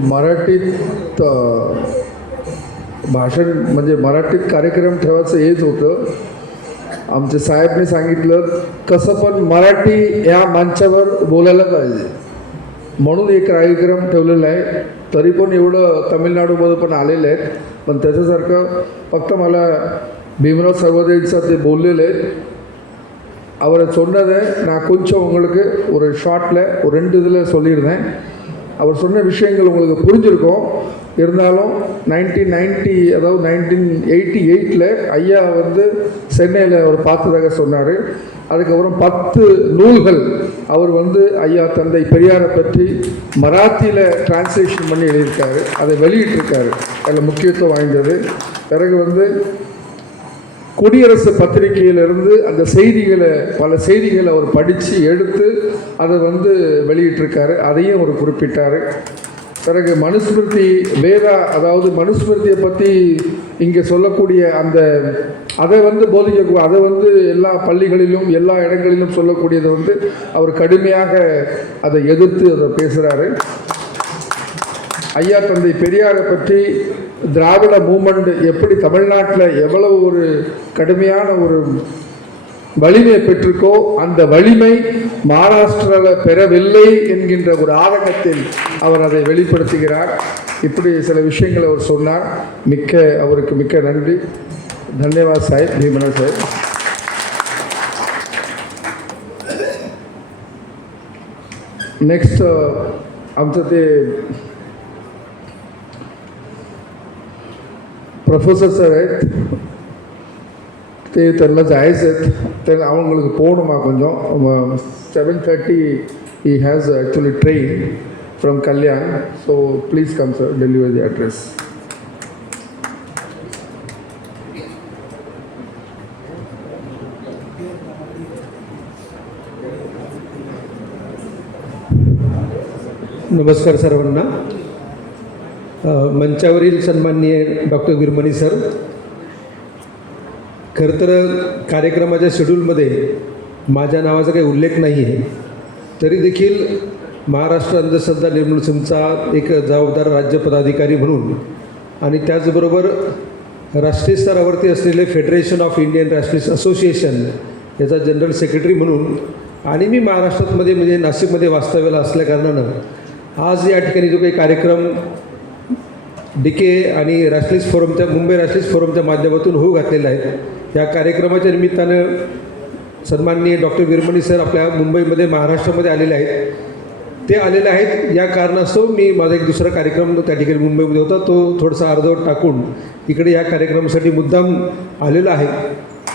मराठीत भाषण म्हणजे मराठीत कार्यक्रम ठेवायचं हेच होतं. आमचे साहेबने सांगितलं कसं पण मराठी या मंचावर बोलायला पाहिजे म्हणून एक कार्यक्रम ठेवलेला आहे. तरी पण एवढं तमिळनाडूमध्ये पण आलेले आहेत, पण त्याच्यासारखं फक्त मला भीमराव सर्वदेवचा ते बोललेले அவரை சொன்னதை நான் கொஞ்சம் உங்களுக்கு ஒரு ஷார்ட்டில் ஒரு 2 இதில் சொல்லியிருந்தேன். அவர் சொன்ன விஷயங்கள் உங்களுக்கு புரிஞ்சிருக்கும். இருந்தாலும் 1990 அதாவது 1988 ஐயா வந்து சென்னையில் அவர் பார்த்ததாக சொன்னார். அதுக்கப்புறம் 10 நூல்கள் அவர் வந்து ஐயா தந்தை பெரியாரை பற்றி மராத்தியில் டிரான்ஸ்லேஷன் பண்ணி எழுதியிருக்காரு. அதை வெளியிட்டிருக்காரு. அதில் முக்கியத்துவம் வாய்ந்தது. பிறகு வந்து குடியரசு பத்திரிகையிலிருந்து அந்த செய்திகளை பல செய்திகளை அவர் படித்து எடுத்து அதை வந்து வெளியிட்டிருக்காரு. அதையும் அவர் குறிப்பிட்டார். பிறகு மனுஸ்மிருதி வேதா, அதாவது மனுஸ்மிருதியை பற்றி இங்கே சொல்லக்கூடிய அந்த அதை வந்து போதிக்க அதை வந்து எல்லா பள்ளிகளிலும் எல்லா இடங்களிலும் சொல்லக்கூடியதை வந்து அவர் கடுமையாக அதை எதிர்த்து அதை பேசுகிறாரு. ஐயா தந்தை பெரியாரை பற்றி திராவிட மூமெண்ட் எப்படி தமிழ்நாட்டில் எவ்வளவு ஒரு கடுமையான ஒரு வலிமை பெற்றிருக்கோ அந்த வலிமை மகாராஷ்டிராவில் பெறவில்லை என்கின்ற ஒரு ஆதங்கத்தில் அவர் அதை வெளிப்படுத்துகிறார். இப்படி சில விஷயங்களை அவர் சொன்னார். அவருக்கு மிக்க நன்றி. धन्यवाद साहेब, भीमराव साहेब. नेक्स्ट आमचं ते ப்ரொஃபஸர் சார் त्यांना जायचं आहेत. त्यांना அவங்களுக்கு போகணுமா கொஞ்சம் 7:30 he has actually train from Kalyan, so please come sir, deliver the address. नमस्कार सर्वांना. मंचावरील सन्माननीय डॉक्टर वीरमणी सर, खरं तर कार्यक्रमाच्या शेड्यूलमध्ये माझ्या नावाचा काही उल्लेख नाही आहे, तरी देखील महाराष्ट्र अंधश्रद्धा निर्मूलनाचा एक जबाबदार राज्य पदाधिकारी म्हणून आणि त्याचबरोबर राष्ट्रीय स्तरावरती असलेले फेडरेशन ऑफ इंडियन राष्ट्रीय असोसिएशन याचा जनरल सेक्रेटरी म्हणून आणि मी महाराष्ट्रामध्ये म्हणजे नाशिकमध्ये वास्तव्याला असल्याकारणानं आज या ठिकाणी जो काही कार्यक्रम DK आणि राष्ट्रीय फोरमच्या मुंबई राष्ट्रीय फोरमच्या माध्यमातून होऊ घातलेला आहे, या कार्यक्रमाच्या निमित्तानं सन्माननीय डॉक्टर वीरमणी सर आपल्या मुंबईमध्ये महाराष्ट्रामध्ये आलेले आहेत. ते आलेले आहेत या कारणास्तव मी माझा एक दुसरा कार्यक्रम त्या ठिकाणी मुंबईमध्ये होता, तो थोडासा अर्धवट टाकून इकडे या कार्यक्रमासाठी मुद्दाम आलेला आहे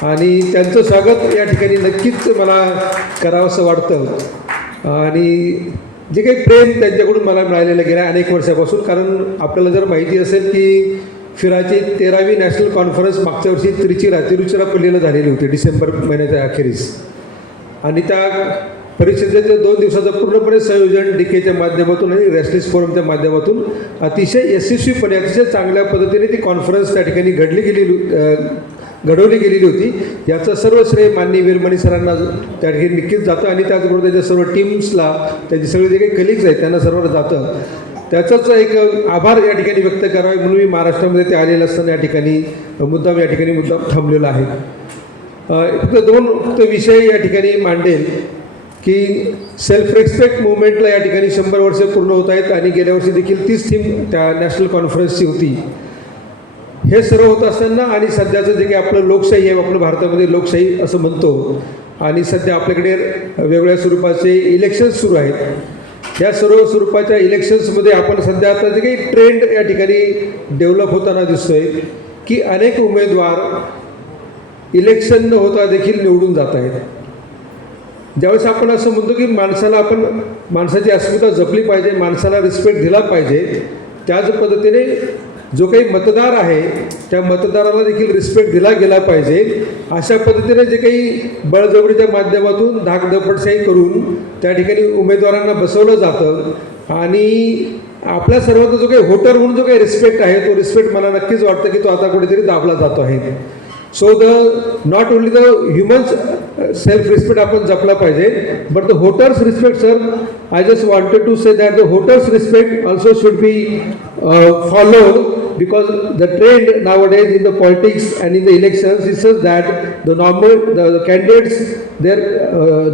आणि त्यांचं स्वागत या ठिकाणी नक्कीच मला करावंसं वाटतं. आणि जे काही प्रेम त्यांच्याकडून मला मिळालेलं गेलं आहे अनेक वर्षापासून, कारण आपल्याला जर माहिती असेल की फिराची 13वी नॅशनल कॉन्फरन्स मागच्या वर्षी तिरुचिरापल्लीला झालेली होती डिसेंबर महिन्याच्या अखेरीस, आणि त्या परिषदेचं 2 दिवसाचं पूर्णपणे संयोजन DKच्या माध्यमातून आणि रेस्टलेस फोरमच्या माध्यमातून अतिशय यशस्वीपणे अतिशय चांगल्या पद्धतीने ती कॉन्फरन्स त्या ठिकाणी घडवली गेलेली होती. याचं सर्व श्रेय माननीय वीरमणी सरांना त्या ठिकाणी नक्कीच जातं आणि त्याचबरोबर त्यांच्या सर्व टीम्सला, त्यांचे सगळे जे काही कलिग्स आहेत त्यांना सर्वांना जातं. त्याचाच एक आभार या ठिकाणी व्यक्त करावे म्हणून मी महाराष्ट्रामध्ये ते आलेलं असताना या ठिकाणी मुद्दाम थांबलेलं आहे. फक्त 2 विषय या ठिकाणी मांडेल की सेल्फ रेस्पेक्ट मुवमेंटला या ठिकाणी 100 वर्ष पूर्ण होत आहेत आणि गेल्या वर्षी देखील 30 थीम त्या नॅशनल कॉन्फरन्सची होती. हे सर्व होत असताना आणि सध्याचं जे काही आपलं लोकशाही आहे, आपलं भारतामध्ये लोकशाही असं म्हणतो, आणि सध्या आपल्याकडे वेगवेगळ्या स्वरूपाचे इलेक्शन्स सुरू आहेत. या सर्व स्वरूपाच्या इलेक्शन्समध्ये आपण सध्या आता जे काही ट्रेंड या ठिकाणी डेव्हलप होताना दिसतोय की अनेक उमेदवार इलेक्शन न होता देखील निवडून जात आहेत. ज्यावेळेस आपण असं म्हणतो की माणसाची अस्मिता जपली पाहिजे, माणसाला रिस्पेक्ट दिला पाहिजे, त्याच पद्धतीने जो काही मतदार आहे त्या मतदाराला देखील रिस्पेक्ट दिला गेला पाहिजे. अशा पद्धतीने जे काही बळजबरीच्या माध्यमातून धाकधपटशाही करून त्या ठिकाणी उमेदवारांना बसवलं जातं आणि आपल्या सर्वांचा जो काही व्होटर म्हणून जो काही रिस्पेक्ट आहे तो रिस्पेक्ट मला नक्कीच वाटतं की तो आता कुठेतरी दाबला जातो आहे. So not only the human's self respect आपण जपला पाहिजे. But the voters respect sir, I just wanted to say that the voters respect also should be follow, because the trend nowadays in the politics and in the elections is such that the candidates, their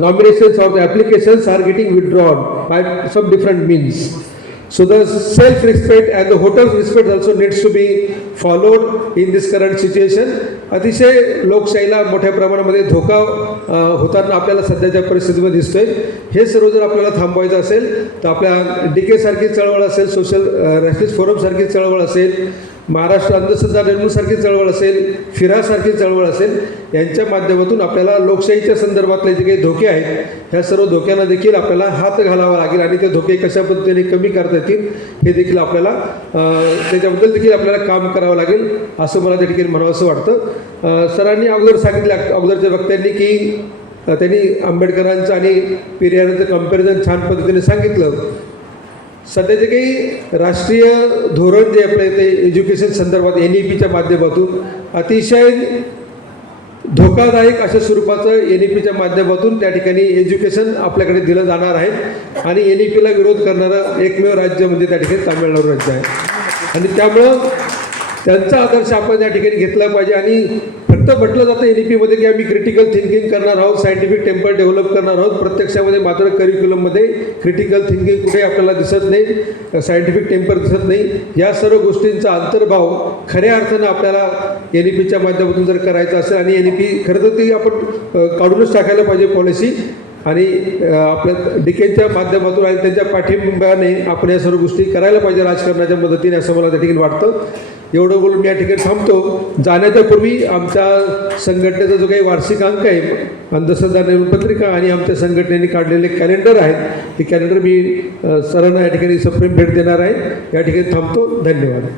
nominations or the applications are getting withdrawn by some different means. So the self-respect and the voters' respect also needs to be followed in this current situation. अतिशय लोकशाहीला मोठ्या प्रमाणामध्ये धोका होताना आपल्याला सध्याच्या परिस्थितीमध्ये दिसतोय. हे सर्व जर आपल्याला थांबवायचं असेल तर आपल्या DK सारखी चळवळ असेल, सोशल रॅशलिस्ट फोरम सारखी चळवळ असेल, महाराष्ट्र अंधश्रद्धा निर्मूलसारखी चळवळ असेल, फिरासारखी चळवळ असेल, यांच्या माध्यमातून आपल्याला लोकशाहीच्या संदर्भातले जे काही धोके आहेत ह्या सर्व धोक्यांना देखील आपल्याला हात घालावा लागेल आणि ते धोके कशा पद्धतीने कमी करता येतील हे देखील आपल्याला त्याच्याबद्दल देखील आपल्याला काम करावं लागेल असं मला त्या ठिकाणी म्हणावंसं वाटतं. सरांनी अगोदर सांगितलं, अगोदरच्या वक्त्यांनी की त्यांनी आंबेडकरांचं आणि पेरियारांचं कम्पॅरिझन छान पद्धतीने सांगितलं. सध्या जे काही राष्ट्रीय धोरण जे आपलं ते एज्युकेशन संदर्भात NEPच्या माध्यमातून अतिशय धोकादायक अशा स्वरूपाचं NEPच्या माध्यमातून त्या ठिकाणी एज्युकेशन आपल्याकडे दिलं जाणार आहे आणि NEPला विरोध करणारं एकमेव राज्य म्हणजे त्या ठिकाणी तामिळनाडू राज्य आहे आणि त्यामुळं त्यांचा आदर्श आपण त्या ठिकाणी घेतला पाहिजे. आणि फक्त म्हटलं जातं NEPमध्ये की आम्ही क्रिटिकल थिंकिंग करणार आहोत, सायंटिफिक टेम्पर डेव्हलप करणार आहोत. प्रत्यक्षामध्ये मात्र करिक्युलममध्ये क्रिटिकल थिंकिंग कुठे आपल्याला दिसत नाही, सायंटिफिक टेम्पर दिसत नाही. या सर्व गोष्टींचा अंतर्भाव खऱ्या अर्थानं आपल्याला NEPच्या माध्यमातून जर करायचं असेल आणि NEP खरं तर ती आपण काढूनच टाकायला पाहिजे पॉलिसी आणि आपल्या DKच्या माध्यमातून आणि त्यांच्या पाठिंब्याने आपण या सर्व गोष्टी करायला पाहिजे राजकारणाच्या मदतीने असं मला त्या ठिकाणी वाटतं. एवढं बोलून मी या ठिकाणी थांबतो. जाण्याच्या पूर्वी आमच्या संघटनेचा जो काही वार्षिक अंक आहे अंधश्रद्धा निर्मूलन पत्रिका आणि आमच्या संघटनेने काढलेले कॅलेंडर आहेत, हे कॅलेंडर मी सरांना या ठिकाणी सप्रेम भेट देणार आहे. या ठिकाणी थांबतो. धन्यवाद.